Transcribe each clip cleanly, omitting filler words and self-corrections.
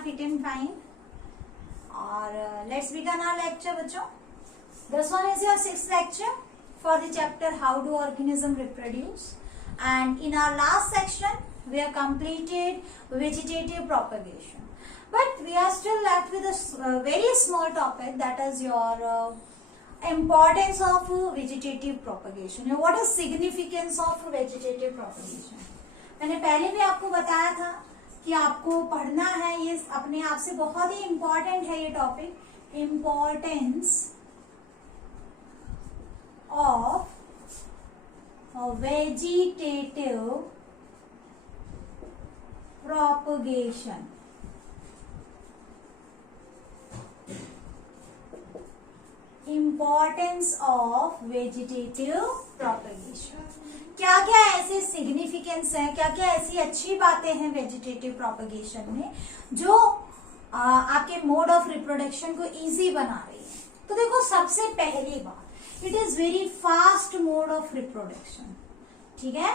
Are fit and fine और let's begin our lecture बच्चों. This one is your 6th lecture for the chapter how do organism reproduce, and in our last section we have completed vegetative propagation, but we are still left with a very small topic, that is your importance of vegetative propagation. What is significance of vegetative propagation? मैंने पहले भी आपको बताया था कि आपको पढ़ना है, ये अपने आप से बहुत ही important है ये topic, importance of vegetative propagation. Importance of vegetative propagation. क्या क्या ऐसे सिग्निफिकेंस है, क्या क्या ऐसी अच्छी बातें हैं वेजिटेटिव प्रोपगेशन में जो आपके मोड ऑफ रिप्रोडक्शन को इजी बना रही है. तो देखो, सबसे पहली बात, it is very fast mode of reproduction. ठीक है,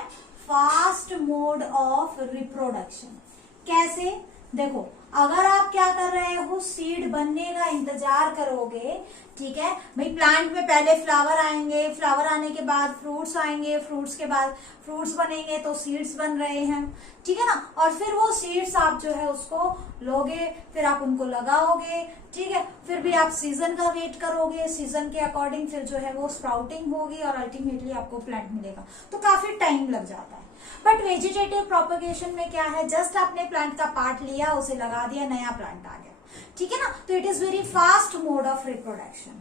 फास्ट मोड ऑफ रिप्रोडक्शन. कैसे? देखो, अगर आप क्या कर रहे हो, सीड बनने का इंतजार करोगे. ठीक है भाई, प्लांट में पहले फ्लावर आएंगे, फ्लावर आने के बाद फ्रूट्स आएंगे, फ्रूट्स के बाद फ्रूट्स बनेंगे तो सीड्स बन रहे हैं. ठीक है ना, और फिर वो सीड्स आप जो है उसको लोगे, फिर आप उनको लगाओगे. ठीक है, फिर भी आप सीजन का वेट करोगे, सीजन के अकॉर्डिंग फिर जो है वो स्प्राउटिंग होगी और अल्टीमेटली आपको प्लांट मिलेगा. तो काफी टाइम लग जाता है. बट वेजिटेटिव प्रोपगेशन में क्या है, जस्ट आपने प्लांट का पार्ट लिया, उसे लगा दिया, नया प्लांट आ गया. ठीक है ना, तो it is very fast mode of reproduction.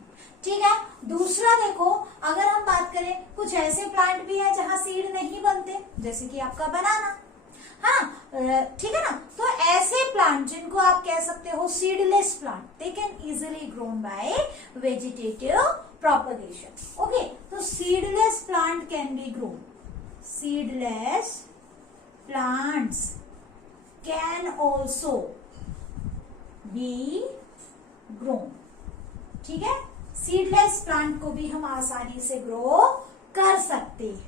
ठीक है, दूसरा देखो, अगर हम बात करें, कुछ ऐसे प्लांट भी है जहां सीड नहीं बनते, जैसे कि आपका बनाना. हाँ, ठीक है ना, तो ऐसे प्लांट जिनको आप कह सकते हो seedless plant, they can easily grown by vegetative propagation. Okay, तो seedless plant can be grown. Seedless plants can also be grown. ठीक है, सीडलेस प्लांट को भी हम आसानी से ग्रो कर सकते हैं.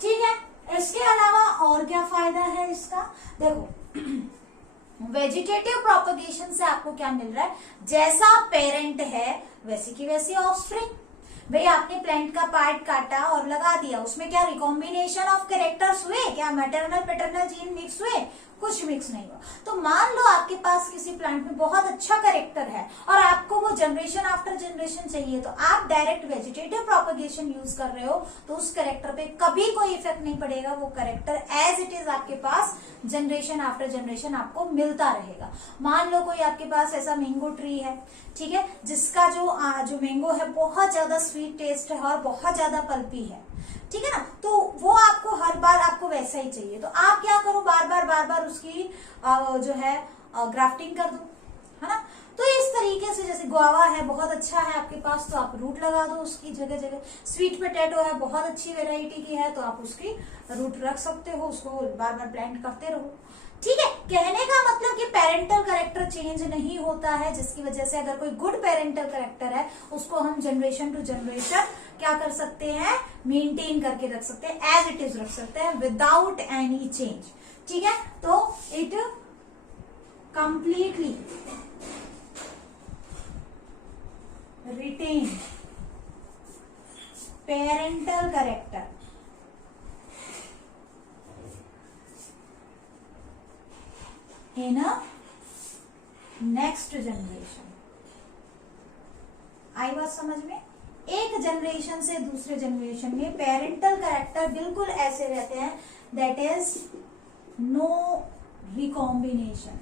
ठीक है, इसके अलावा और क्या फायदा है इसका? देखो, वेजिटेटिव प्रोपगेशन से आपको क्या मिल रहा है, जैसा पेरेंट है वैसी की वैसी ऑफस्प्रिंग. भाई, आपने प्लांट का पार्ट काटा और लगा दिया, उसमें क्या रिकॉम्बिनेशन ऑफ कैरेक्टर्स हुए? क्या मैटरनल पैटर्नल जीन मिक्स हुए? कुछ मिक्स नहीं हुआ. तो मान लो आपके पास किसी प्लांट में बहुत अच्छा कैरेक्टर है और आपको वो जनरेशन आफ्टर जनरेशन चाहिए, तो आप डायरेक्ट वेजिटेटिव प्रोपगेशन यूज कर रहे हो, तो उस कैरेक्टर पे कभी कोई इफेक्ट नहीं पड़ेगा. वो कैरेक्टर एज इट इज आपके पास जनरेशन आफ्टर जनरेशन आपको मिलता रहेगा. मान लो कोई आपके पास ऐसा मैंगो ट्री है, ठीक है, जिसका जो मैंगो है बहुत ज्यादा स्वीट टेस्ट है और बहुत ज्यादा पल्पी है. ठीक है ना, तो वो आपको हर बार आपको वैसा ही चाहिए, तो आप क्या करो, बार बार उसकी जो है ग्राफ्टिंग कर दो, है ना. तो इस तरीके से, जैसे गुआवा है बहुत अच्छा है आपके पास, तो आप रूट लगा दो उसकी जगह जगह. स्वीट पोटैटो है बहुत अच्छी वेराइटी की है, तो आप उसकी रूट रख सकते हो, उसको बार बार प्लांट करते रहो. ठीक है, कहने का मतलब कि पेरेंटल कैरेक्टर चेंज नहीं होता है, जिसकी वजह से अगर कोई गुड पेरेंटल कैरेक्टर है उसको हम जनरेशन टू जनरेशन क्या कर सकते हैं, मेंटेन करके रख सकते हैं, एज इट इज रख सकते हैं विदाउट एनी चेंज. ठीक है, तो it completely retain parental character in next generation. आई बात समझ में? एक जनरेशन से दूसरे जनरेशन में पेरेंटल कैरेक्टर बिल्कुल ऐसे रहते हैं, दैट इज नो रिकॉम्बिनेशन.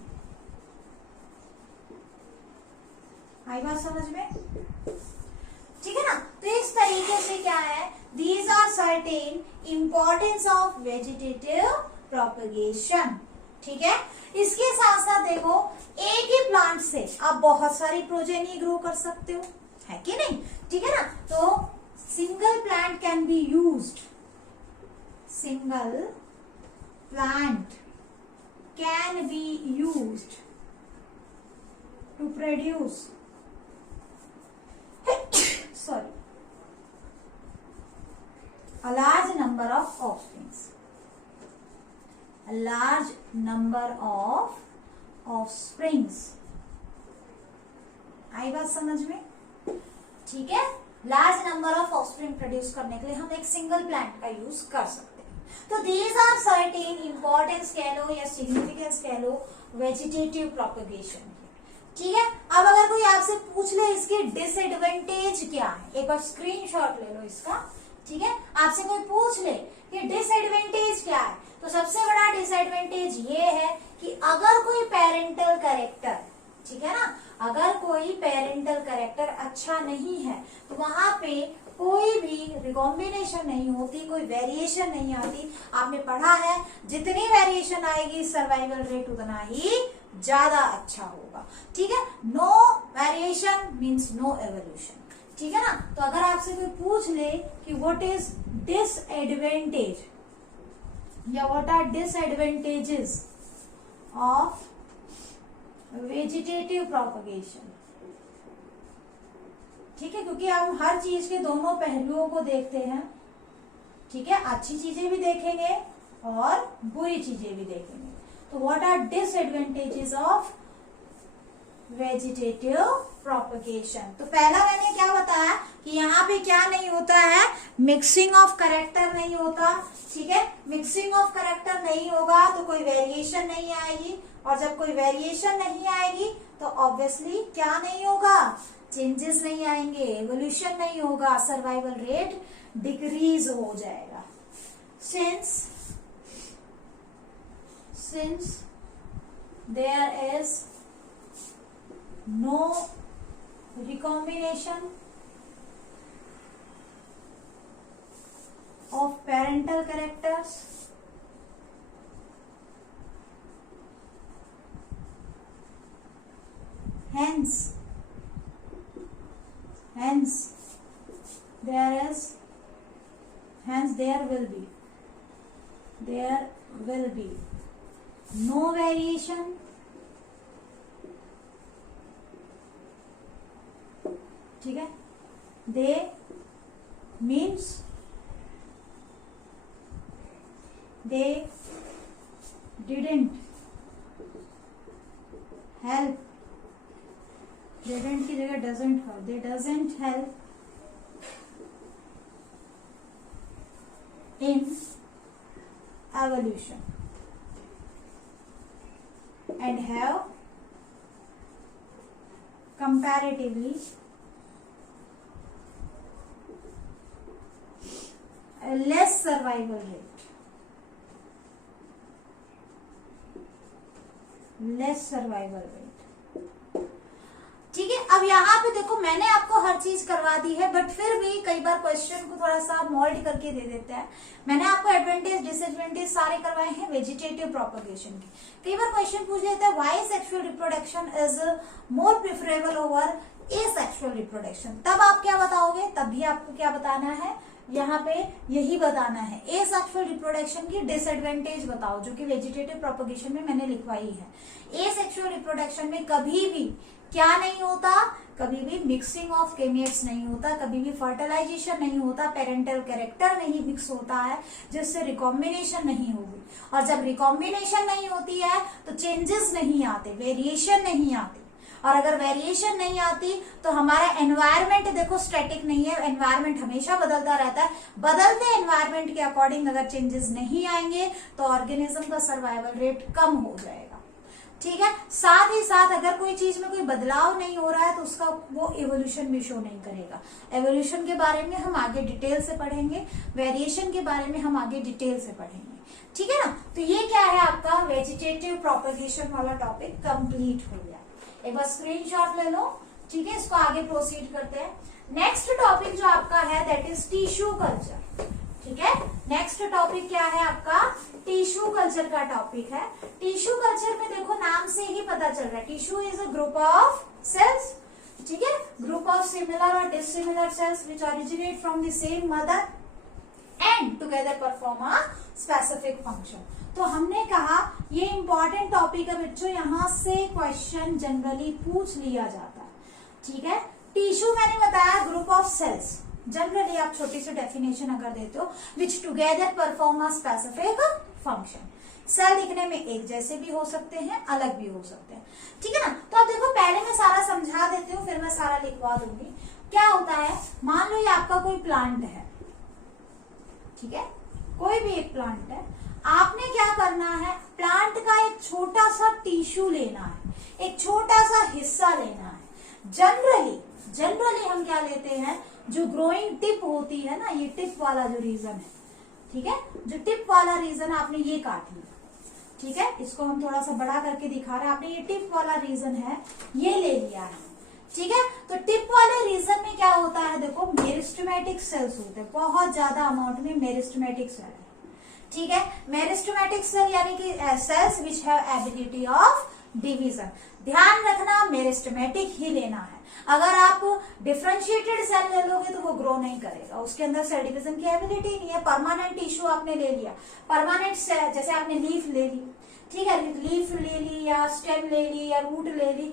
आई बात समझ में? ठीक है ना, तो इस तरीके से क्या है, these are certain importance of vegetative propagation. ठीक है, इसके साथ साथ देखो, एक ही प्लांट से आप बहुत सारी प्रोजेनी ग्रो कर सकते हो, है कि नहीं? ठीक है ना, तो single plant can be used, single plant can be used to produce sorry, a large number of offsprings. Offsprings. आई बात समझ में? ठीक है, large number of offspring produce करने के लिए हम एक सिंगल प्लांट का यूज कर सकते हैं। तो दीज आर सर्टेन इंपॉर्टेंस कह लो या सिग्निफिकेंस कह लो वेजिटेटिव प्रोपगेशन। ठीक है, अब अगर कोई आपसे पूछ ले इसके डिसएडवांटेज क्या है, एक बार स्क्रीनशॉट ले लो इसका। ठीक है, आपसे कोई पूछ ले कि डिसएडवांटेज क्या है, तो सबसे बड़ा डिसएडवांटेज ये है कि अगर कोई पेरेंटल कैरेक्टर, ठीक है ना, अगर कोई पेरेंटल कैरेक्टर अच्छा नहीं है तो वहां पे कोई भी रिकॉम्बिनेशन नहीं होती, कोई वेरिएशन नहीं आती। आपने पढ़ा है जितनी वेरिएशन आएगी सर्वाइवल रेट उतना ही ज्यादा अच्छा होगा। ठीक है, no variation means no evolution. ठीक है ना, तो अगर आपसे कोई पूछ ले कि व्हाट इज डिसएडवांटेज या what are disadvantages of vegetative propagation, ठीक है, क्योंकि हम हर चीज के दोनों पहलुओं को देखते हैं। ठीक है, अच्छी चीजें भी देखेंगे और बुरी चीजें भी देखेंगे। तो what are disadvantages of vegetative propagation? तो पहला मैंने क्या बताया कि यहाँ पे क्या नहीं होता है, मिक्सिंग ऑफ कैरेक्टर नहीं होता। ठीक है, मिक्सिंग ऑफ कैरेक्टर नहीं होगा तो कोई वेरिएशन नहीं आएगी, और जब कोई वेरिएशन नहीं आएगी तो ऑब्वियसली क्या नहीं होगा, चेंजेस नहीं आएंगे, एवोल्यूशन नहीं होगा, सर्वाइवल रेट डिक्रीज हो जाएगा। Since there is no recombination of parental characters, hence there will be no variation ठीक है, they means they didn't help, didn't की जगह doesn't help, they doesn't help in evolution and have comparatively less survival rate, less survival rate. ठीक है, अब यहाँ पे देखो मैंने आपको हर चीज करवा दी है, बट फिर भी कई बार क्वेश्चन को थोड़ा सा मोल्ड करके दे देते हैं। मैंने आपको एडवांटेज डिसएडवांटेज सारे करवाए हैं वेजिटेटिव प्रोपगेशन के। कई बार क्वेश्चन पूछ लेते हैं why sexual reproduction is more preferable over asexual reproduction, तब आप क्या बताओगे? तब भी आपको क्या बताना है, यहाँ पे यही बताना है, एसेक्सुअल रिप्रोडक्शन की डिसएडवांटेज बताओ, जो कि वेजिटेटिव प्रोपगेशन में मैंने लिखवाई है। एसेक्सुअल रिप्रोडक्शन में कभी भी क्या नहीं होता, कभी भी मिक्सिंग ऑफ गेमेट्स नहीं होता, कभी भी फर्टिलाइजेशन नहीं होता, पेरेंटल कैरेक्टर नहीं मिक्स होता है, जिससे रिकॉम्बिनेशन नहीं होगी। और जब रिकॉम्बिनेशन नहीं होती है तो चेंजेस नहीं आते, वेरिएशन नहीं आती। और अगर वेरिएशन नहीं आती तो हमारा एनवायरमेंट देखो स्टैटिक नहीं है, एनवायरमेंट हमेशा बदलता रहता है। बदलते एनवायरमेंट के अकॉर्डिंग अगर चेंजेस नहीं आएंगे तो ऑर्गेनिज्म का सर्वाइवल रेट कम हो जाएगा। ठीक है, साथ ही साथ अगर कोई चीज में कोई बदलाव नहीं हो रहा है तो उसका वो एवोल्यूशन भी शो नहीं करेगा। एवोल्यूशन के बारे में हम आगे डिटेल से पढ़ेंगे, वेरिएशन के बारे में हम आगे डिटेल से पढ़ेंगे। ठीक है ना, तो ये क्या है आपका वेजिटेटिव प्रोपगेशन वाला टॉपिक कंप्लीट हो गया। एक बार स्क्रीनशॉट ले लो। ठीक है, इसको आगे प्रोसीड करते हैं। नेक्स्ट टॉपिक जो आपका है दैट इज टिश्यू कल्चर। ठीक है, नेक्स्ट टॉपिक क्या है आपका, टिश्यू कल्चर का टॉपिक है। टिश्यू कल्चर में देखो नाम से ही पता चल रहा है, tissue is a group of cells. ठीक है, ग्रुप ऑफ सिमिलर और dissimilar cells which originate from the same mother and together perform a specific function. तो हमने कहा ये इंपॉर्टेंट टॉपिक है बच्चों, यहां से क्वेश्चन जनरली पूछ लिया जाता है। ठीक है, टिश्यू मैंने बताया ग्रुप ऑफ सेल्स, जनरली आप छोटी सी डेफिनेशन अगर देते हो, which together perform a specific function. Cell दिखने में एक जैसे भी हो सकते हैं, अलग भी हो सकते हैं, ठीक है ना। तो अब देखो पहले मैं सारा समझा देती हूँ, फिर मैं सारा लिखवा दूंगी। क्या होता है, मान लो ये आपका कोई प्लांट है, ठीक है, कोई भी एक प्लांट है। आपने क्या करना है, प्लांट का एक छोटा सा टिश्यू लेना है, एक छोटा सा हिस्सा लेना है। जनरली हम क्या लेते हैं, जो ग्रोइंग टिप होती है ना, ये टिप वाला जो रीजन है, ठीक है, जो टिप वाला रीजन आपने ये काट लिया, ठीक है, इसको हम थोड़ा सा बड़ा करके दिखा रहे हैं। आपने ये टिप वाला रीजन है ये ले लिया है, ठीक है। तो टिप वाले रीजन में क्या होता है, देखो मेरिस्टेमेटिक सेल्स होते हैं, बहुत ज्यादा अमाउंट में मेरिस्टेमेटिक सेल है, ठीक है। मेरिस्टेमेटिक सेल यानी कि cells which have ability of division. ध्यान रखना मेरिस्टेमेटिक ही लेना है। अगर आप डिफरेंशिएटेड सेल ले लोगे तो वो ग्रो नहीं करेगा, उसके अंदर सेल डिवीजन की एबिलिटी नहीं है। परमानेंट टिश्यू आपने ले लिया, परमानेंट सेल, जैसे आपने लीफ ले ली, ठीक है, लीफ ले ली या स्टेम ले ली या रूट ले ली,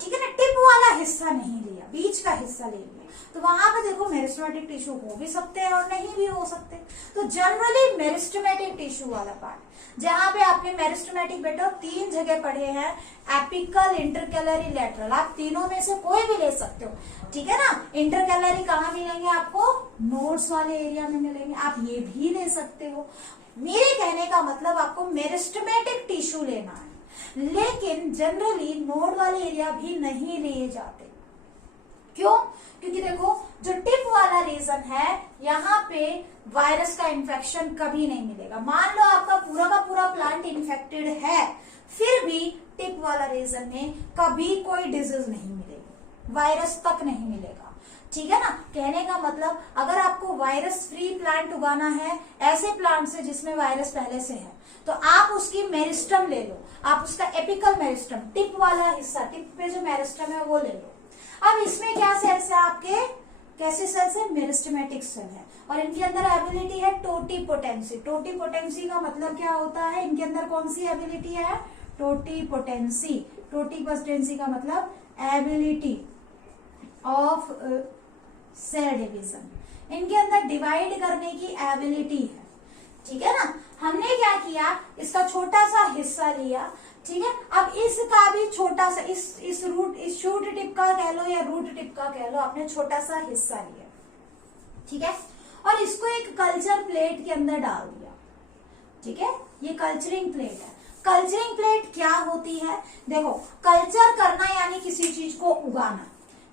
ठीक है ना। टिप वाला हिस्सा नहीं लिया, बीच का हिस्सा ले लिया, तो वहां पे देखो मेरिस्टेमेटिक टिश्यू हो भी सकते हैं और नहीं भी हो सकते। तो जनरली मेरिस्टेमेटिक टिश्यू वाला पार्ट, जहां पे आपने मेरिस्टेमेटिक बेटा 3 जगह पढ़े हैं, एपिकल, इंटरकैलरी, लेटरल, आप तीनों में से कोई भी ले सकते हो, ठीक है ना। इंटरकैलरी कहाँ मिलेंगे आपको, नोड्स वाले एरिया में मिलेंगे, आप ये भी ले सकते हो। मेरे कहने का मतलब आपको मेरिस्टेमेटिक टिश्यू लेना है, लेकिन जनरली नोड वाले एरिया भी नहीं लिए जाते। क्यों, क्योंकि देखो जो टिप वाला रीजन है, यहाँ पे वायरस का इन्फेक्शन कभी नहीं मिलेगा। मान लो आपका पूरा का पूरा प्लांट इन्फेक्टेड है, फिर भी टिप वाला रीजन में कभी कोई डिजीज नहीं मिलेगी, वायरस तक नहीं मिलेगा, ठीक है ना। कहने का मतलब अगर आपको वायरस फ्री प्लांट उगाना है, ऐसे प्लांट से जिसमें वायरस पहले से है, तो आप उसकी मेरिस्टम ले लो, आप उसका एपिकल मेरिस्टम, टिप वाला हिस्सा, टिप पे जो मेरिस्टम है वो ले लो। अब इसमें क्या सेल्स है आपके, कैसे सेल्स है, मेरिस्टेमेटिक सेल है, और इनके अंदर एबिलिटी है टोटीपोटेंसी। टोटीपोटेंसी का मतलब क्या होता है, इनके अंदर कौन सी एबिलिटी है, टोटीपोटेंसी। टोटीपोटेंसी का मतलब एबिलिटी ऑफ सेल डिवीजन, इनके अंदर डिवाइड करने की एबिलिटी है, ठीक है ना। हमने क्या किया, इसका छोटा सा हिस्सा लिया, ठीक है। अब इसका भी छोटा सा, इस रूट, इस शूट टिप का कह लो या रूट टिप का कह लो, आपने छोटा सा हिस्सा लिया, ठीक है, और इसको एक कल्चर प्लेट के अंदर डाल दिया, ठीक है। ये कल्चरिंग प्लेट है। कल्चरिंग प्लेट क्या होती है, देखो कल्चर करना यानी किसी चीज को उगाना,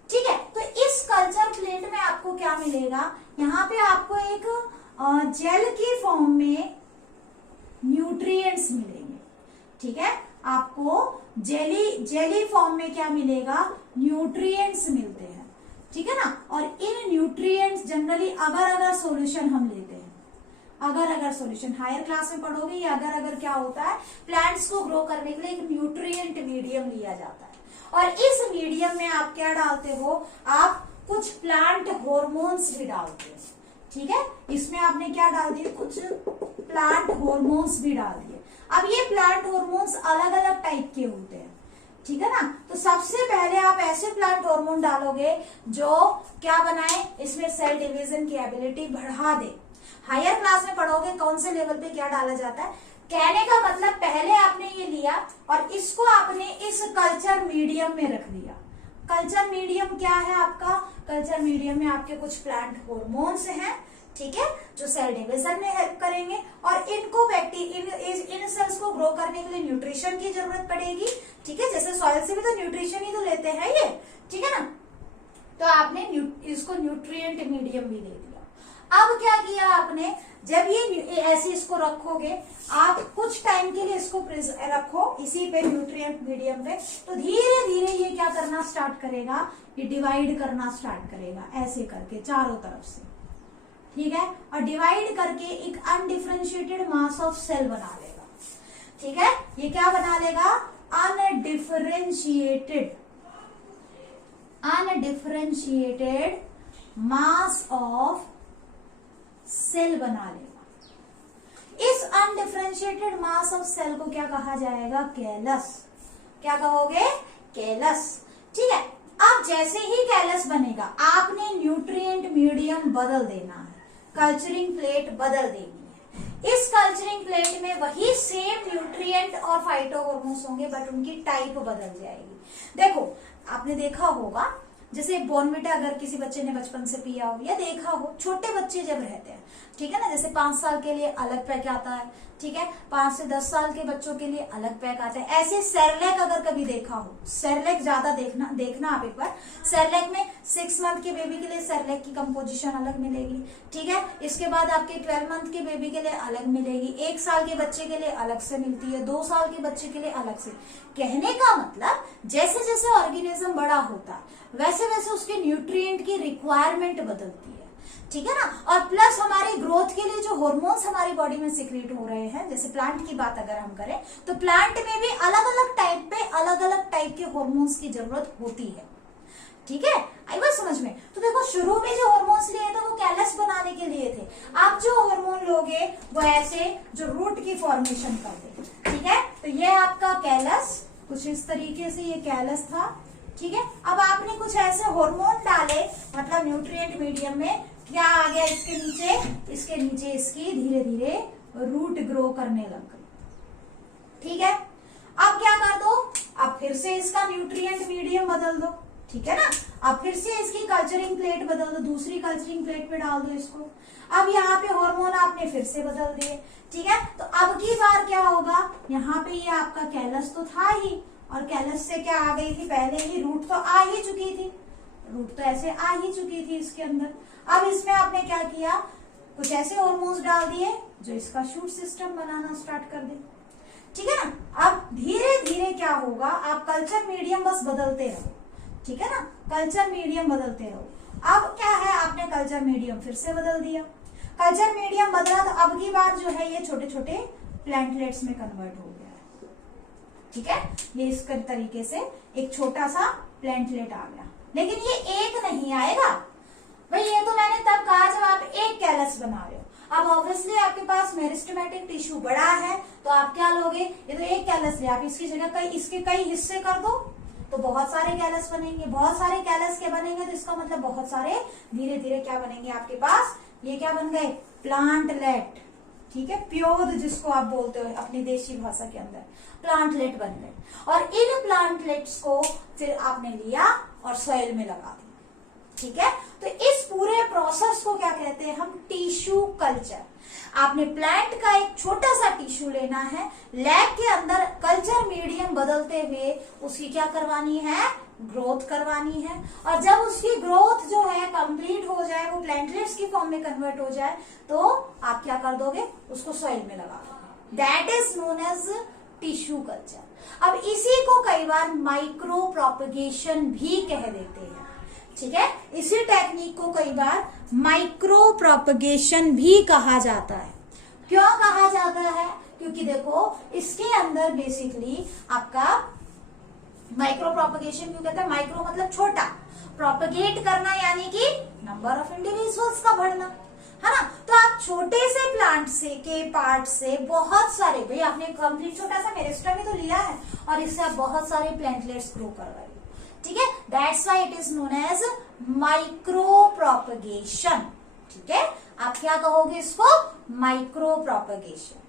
ठीक है। तो इस कल्चर प्लेट में आपको क्या मिलेगा, यहाँ पे आपको एक जेल की फॉर्म में न्यूट्रिएंट्स मिलेंगे, ठीक है। आपको जेली फॉर्म में क्या मिलेगा, न्यूट्रिएंट्स मिलते हैं, ठीक है ना। और इन न्यूट्रिएंट्स जनरली अगर सॉल्यूशन हम लेते हैं, अगर सॉल्यूशन हायर क्लास में पढ़ोगे, ये अगर क्या होता है, प्लांट्स को ग्रो करने के लिए एक न्यूट्रिएंट मीडियम लिया जाता है, और इस मीडियम में आप क्या डालते हो, आप कुछ प्लांट हॉर्मोन्स भी डालते हो, ठीक है। इसमें आपने क्या डाल दिया, कुछ प्लांट हॉर्मोन्स भी डाल दिए। अब ये प्लांट हॉर्मोन्स अलग अलग टाइप के होते हैं, ठीक है ना। तो सबसे पहले आप ऐसे प्लांट हार्मोन डालोगे जो क्या बनाए, इसमें सेल डिवीजन की एबिलिटी बढ़ा दे। हायर क्लास में पढ़ोगे कौन से लेवल पे क्या डाला जाता है। कहने का मतलब पहले आपने ये लिया और इसको आपने इस कल्चर मीडियम में रख दिया। कल्चर मीडियम क्या है आपका, कल्चर मीडियम में आपके कुछ प्लांट हॉर्मोन्स हैं, ठीक है, जो सेल डिवीजन में हेल्प करेंगे, और इनको इन सेल्स को ग्रो करने के लिए न्यूट्रिशन की जरूरत पड़ेगी, ठीक है। जैसे सॉइल से भी तो न्यूट्रिशन ही तो लेते हैं ये, ठीक है ना। तो आपने इसको न्यूट्रिएंट मीडियम भी दे दिया। अब क्या किया आपने, जब ये ऐसे इसको रखोगे, आप कुछ टाइम के लिए इसको रखो इसी पे न्यूट्रिएंट मीडियम पे, तो धीरे धीरे ये क्या करना स्टार्ट करेगा, ये डिवाइड करना स्टार्ट करेगा, ऐसे करके चारों तरफ से, ठीक है। और डिवाइड करके एक अनडिफरेंशिएटेड मास ऑफ सेल बना लेगा, ठीक है। ये क्या बना लेगा, अनडिफरेंशिएटेड मास ऑफ सेल बना लेगा। इस अनडिफरेंशिएटेड मास ऑफ सेल को क्या कहा जाएगा, कैलस। क्या कहोगे, कैलस, ठीक है। अब जैसे ही कैलस बनेगा आपने न्यूट्रिएंट मीडियम बदल देना है, कल्चरिंग प्लेट बदल देनी है। इस कल्चरिंग प्लेट में वही सेम न्यूट्रिएंट और फाइटोहॉर्मोन्स होंगे, बट उनकी टाइप बदल जाएगी। देखो आपने देखा होगा, जैसे बॉर्नविटा अगर किसी बच्चे ने बचपन से पिया हो या देखा हो, छोटे बच्चे जब रहते हैं, ठीक है ना, जैसे 5 साल के लिए अलग पैक आता है, ठीक है, 5 से 10 साल के बच्चों के लिए अलग पैक आता है। ऐसे सेरेलैक अगर कभी देखा हो, सेरेलैक ज्यादा देखना आप एक बार, सेरेलैक में 6 मंथ के बेबी के लिए सेरेलैक की कंपोजिशन अलग मिलेगी, ठीक है, इसके बाद आपके 12 मंथ के बेबी के लिए अलग मिलेगी, 1 साल के बच्चे के लिए अलग से मिलती है, 2 साल के बच्चे के लिए अलग से। कहने का मतलब जैसे जैसे ऑर्गेनिज्म बड़ा होता है वैसे वैसे उसके न्यूट्रिएंट की रिक्वायरमेंट बदलती है, ठीक है ना। और प्लस हमारी ग्रोथ के लिए जो हार्मोन्स हमारी बॉडी में सिक्रेट हो रहे हैं, जैसे प्लांट की बात अगर हम करें तो प्लांट में भी अलग अलग टाइप पे अलग अलग टाइप के हार्मोन्स की जरूरत होती है, ठीक है, आई बात समझ में। तो देखो शुरू में जो हार्मोन्स लिए थे वो कैलस बनाने के लिए थे, अब जो हार्मोन लोगे वो ऐसे जो रूट की फॉर्मेशन कर दे, ठीक है। तो ये आपका कैलस कुछ इस तरीके से ये कैलस था, ठीक है। अब आपने कुछ ऐसे हार्मोन डाले, मतलब न्यूट्रिएंट मीडियम में क्या आ गया इसके नीचे इसकी धीरे धीरे रूट ग्रो करने लग गई, ठीक है। अब क्या कर दो, अब फिर से इसका न्यूट्रिएंट मीडियम बदल दो, ठीक है ना। अब फिर से इसकी कल्चरिंग प्लेट बदल दो, दूसरी कल्चरिंग प्लेट पे डाल दो इसको। अब यहाँ पे हार्मोन आपने फिर से बदल दिए, ठीक है। तो अब की बार क्या होगा, यहाँ पे ये आपका कैलस तो था ही, और कैलस से क्या आ गई थी, पहले ही रूट तो आ ही चुकी थी, रूट तो ऐसे आ ही चुकी थी इसके अंदर। अब इसमें आपने क्या किया, कुछ ऐसे हार्मोन्स डाल दिए जो इसका शूट सिस्टम बनाना स्टार्ट कर दे, ठीक है ना। अब धीरे धीरे क्या होगा, आप कल्चर मीडियम बस बदलते रहो, ठीक है ना, कल्चर मीडियम बदलते रहो। अब क्या है, आपने कल्चर मीडियम फिर से बदल दिया, कल्चर मीडियम बदला तो अब की बार जो है ये छोटे छोटे प्लैंटलेट्स में कन्वर्ट हो गया है, ठीक है। ये इस तरीके से एक छोटा सा प्लैंटलेट आ गया, लेकिन ये एक नहीं आएगा भाई, ये तो मैंने तब कहा जब आप एक कैलस बना रहे हो। अब ऑब्वियसली आपके पास मेरिस्टेमेटिक टिश्यू बड़ा है तो आप क्या लोगे, ये तो एक कैलस ले, आप इसकी जगह इसके कई हिस्से कर दो तो बहुत सारे कैलस बनेंगे, बहुत सारे कैलस के बनेंगे तो इसका मतलब बहुत सारे धीरे धीरे क्या बनेंगे आपके पास, ये क्या बन गए, प्लांटलेट, ठीक है, प्योद जिसको आप बोलते हो अपनी देशी भाषा के अंदर, प्लांटलेट बन गए। और इन प्लांटलेट्स को फिर आपने लिया और सॉइल में लगा दिया, ठीक है। तो इस पूरे प्रोसेस को क्या कहते हैं हम, टिश्यू कल्चर। आपने प्लांट का एक छोटा सा टिश्यू लेना है, लैब के अंदर कल्चर मीडियम बदलते हुए उसकी क्या करवानी है, ग्रोथ करवानी है। और जब उसकी ग्रोथ जो है कंप्लीट हो जाए, वो प्लैंटलेट्स की फॉर्म में कन्वर्ट हो जाए, तो आप क्या कर दोगे, उसको सॉइल में लगा दोगे। That is known as tissue culture. अब इसी को कई बार माइक्रो प्रोपगेशन भी कह देते हैं, ठीक है। इसी टेक्निक को कई बार माइक्रो प्रोपगेशन भी कहा जाता है। क्यों कहा जाता है, क्योंकि देखो इसके अंदर बेसिकली आपका माइक्रो प्रोपगेशन क्यों कहते हैं, माइक्रो मतलब छोटा, प्रोपगेट करना यानी कि नंबर ऑफ इंडिविजुअल्स का बढ़ना, है ना। तो आप छोटे से प्लांट से के पार्ट से बहुत सारे, भाई आपने कंप्लीट छोटा सा मेरिस्टेम ही तो लिया है और इससे आप बहुत सारे प्लैंटलेट्स ग्रो कर रहे हो, ठीक है। That's why it is known as micro propagation, ठीक है। आप क्या कहोगे इसको, माइक्रो प्रोपगेशन।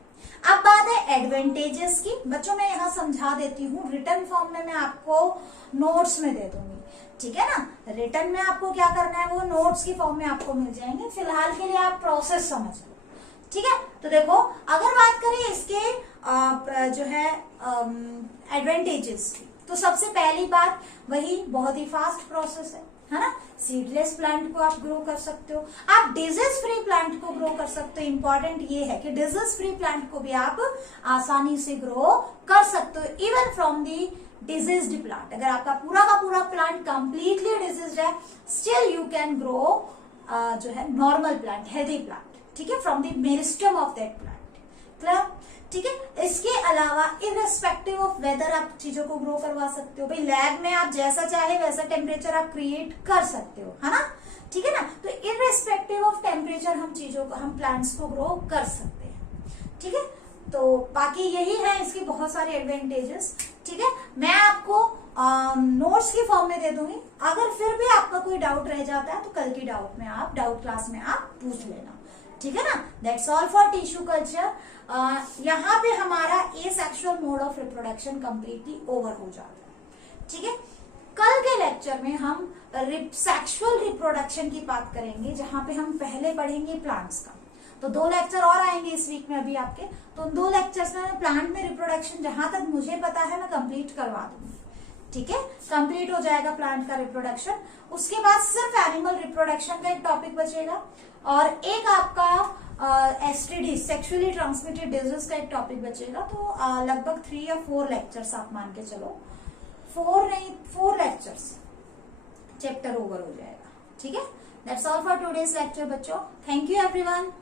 अब बात है एडवांटेजेस की। बच्चों मैं यहाँ समझा देती हूँ, रिटर्न फॉर्म में मैं आपको नोट्स में दे दूंगी, ठीक है ना। रिटर्न में आपको क्या करना है, वो नोट्स की फॉर्म में आपको मिल जाएंगे। फिलहाल के लिए आप प्रोसेस समझ लो, ठीक है। तो देखो अगर बात करें इसके जो है एडवांटेजेस की, तो सबसे पहली बात वही बहुत ही फास्ट प्रोसेस है ना। सीडलेस प्लांट को आप ग्रो कर सकते हो, आप डिजीज फ्री प्लांट को ग्रो कर सकते हो। इंपॉर्टेंट ये है कि डिजीज फ्री प्लांट को भी आप आसानी से ग्रो कर सकते हो, even from the diseased plant. अगर आपका पूरा का पूरा प्लांट कंप्लीटली डिजीज्ड है, स्टिल यू कैन ग्रो जो है नॉर्मल प्लांट, हेल्दी प्लांट, ठीक है, from the meristem of that plant. Clear, ठीक है। इसके अलावा इररेस्पेक्टिव ऑफ वेदर आप चीजों को ग्रो करवा सकते हो। भाई लैब में आप जैसा चाहे वैसा टेम्परेचर आप क्रिएट कर सकते हो, है ना, ठीक है ना। तो इररेस्पेक्टिव ऑफ टेम्परेचर हम चीजों को, हम प्लांट्स को ग्रो कर सकते हैं, ठीक है। तो बाकी यही है इसकी बहुत सारे एडवांटेजेस, ठीक है। मैं आपको नोट्स की फॉर्म में दे दूंगी। अगर फिर भी आपका कोई डाउट रह जाता है तो कल की डाउट क्लास में आप पूछ लेना, ठीक है ना। That's all for tissue culture. यहाँ पे हमारा asexual mode of reproduction completely over हो जाता है, ठीक है। कल के लेक्चर में हम सेक्सुअल रिप्रोडक्शन की बात करेंगे, जहां पे हम पहले पढ़ेंगे प्लांट्स का। तो 2 लेक्चर और आएंगे इस वीक में अभी आपके, तो उन 2 लेक्चर्स में प्लांट में रिप्रोडक्शन जहां तक मुझे पता है मैं कंप्लीट करवा दूंगी, ठीक है। कंप्लीट हो जाएगा प्लांट का रिप्रोडक्शन। उसके बाद सिर्फ एनिमल रिप्रोडक्शन का एक टॉपिक बचेगा और एक आपका एसटीडी सेक्सुअली ट्रांसमिटेड डिजीज का एक टॉपिक बचेगा। तो लगभग 3 या 4 लेक्चर्स आप मान के चलो, 4 लेक्चर्स चैप्टर ओवर हो जाएगा, ठीक है। That's all for today's lecture बच्चों। Thank you everyone.